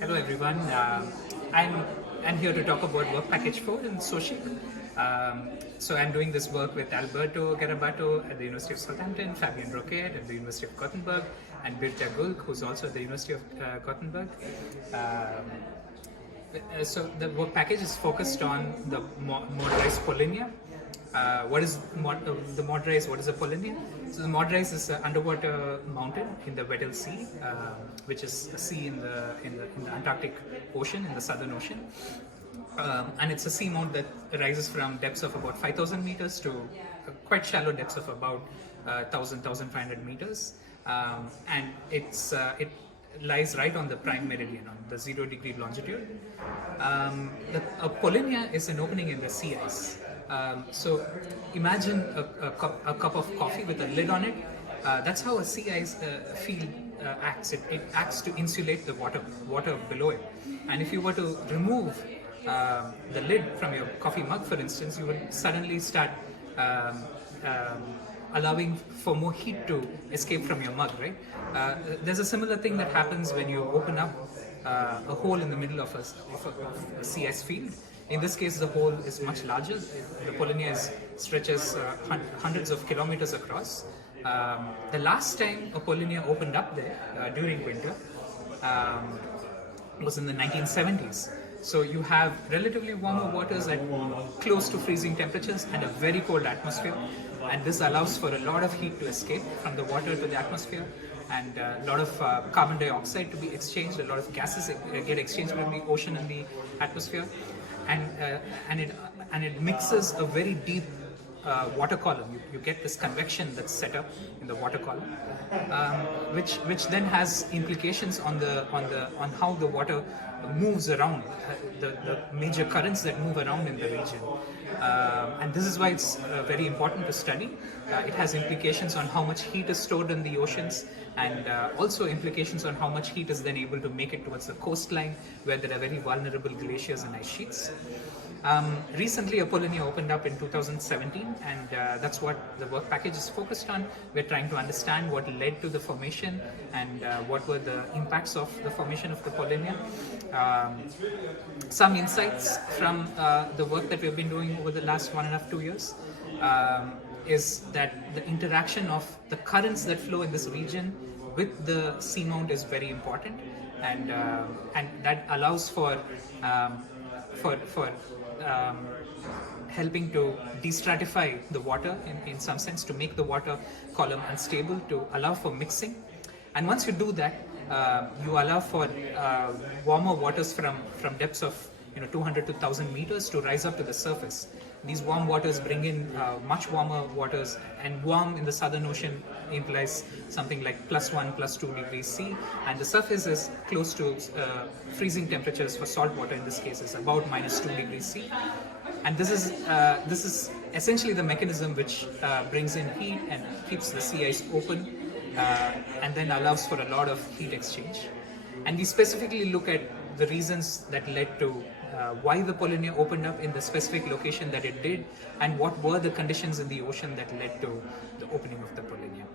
Hello everyone. I'm here to talk about work package 4 in SO-CHIC. So I'm doing this work with Alberto Garabato at the University of Southampton, Fabian Roquet at the University of Gothenburg, and Birte Gulk, who's also at the University of Gothenburg. So the work package is focused on the motorized polynya. What is the motorized? What is a polynya? So the motorized is an underwater mountain in the Weddell Sea, which is a sea in the Antarctic Ocean, in the Southern Ocean. And it's a sea mount that rises from depths of about 5,000 meters to quite shallow depths of about 1,500 meters. And it lies right on the prime meridian, on the 0-degree longitude. A polynya is an opening in the sea ice. So imagine a cup of coffee with a lid on it. That's how a sea ice field acts. It acts to insulate the water below it. And if you were to remove the lid from your coffee mug, for instance, you would suddenly start allowing for more heat to escape from your mug, right? There's a similar thing that happens when you open up a hole in the middle of a sea ice field. In this case, the hole is much larger. The polynya stretches hundreds of kilometers across. The last time a polynya opened up there during winter was in the 1970s. So you have relatively warmer waters at close to freezing temperatures and a very cold atmosphere, and this allows for a lot of heat to escape from the water to the atmosphere, and a lot of carbon dioxide to be exchanged. A lot of gases get exchanged between the ocean and the atmosphere, and it mixes a very deep water column. You get this convection that's set up in the water column, which then has implications on how the water moves around, the major currents that move around in the region. And this is why it's very important to study. It has implications on how much heat is stored in the oceans, and also implications on how much heat is then able to make it towards the coastline, where there are very vulnerable glaciers and ice sheets. Recently, a polynya opened up in 2017, and that's what the work package is focused on. We're trying to understand what led to the formation and what were the impacts of the formation of the polynya. Some insights from the work that we've been doing over the last 1.5–2 years is that the interaction of the currents that flow in this region with the seamount is very important, and that allows for helping to destratify the water in some sense, to make the water column unstable, to allow for mixing. And once you do that, you allow for warmer waters from depths of 200 to 1,000 meters to rise up to the surface. These warm waters bring in much warmer waters, and warm in the Southern Ocean implies something like +1, +2 degrees C, and the surface is close to freezing temperatures for salt water. In this case, is about -2 degrees C, and this is essentially the mechanism which brings in heat and keeps the sea ice open, and then allows for a lot of heat exchange. And we specifically look at the reasons that led to why the polynya opened up in the specific location that it did, and what were the conditions in the ocean that led to the opening of the polynya.